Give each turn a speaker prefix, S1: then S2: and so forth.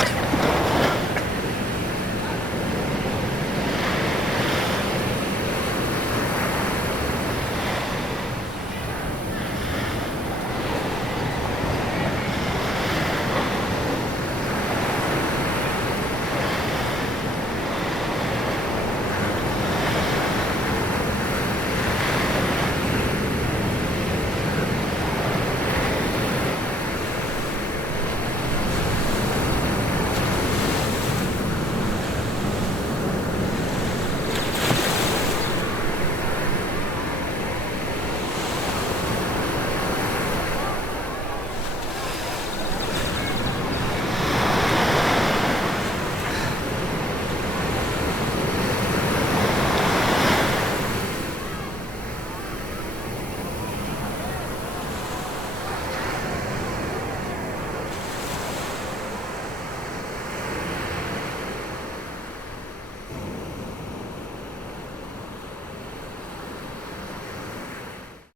S1: 何?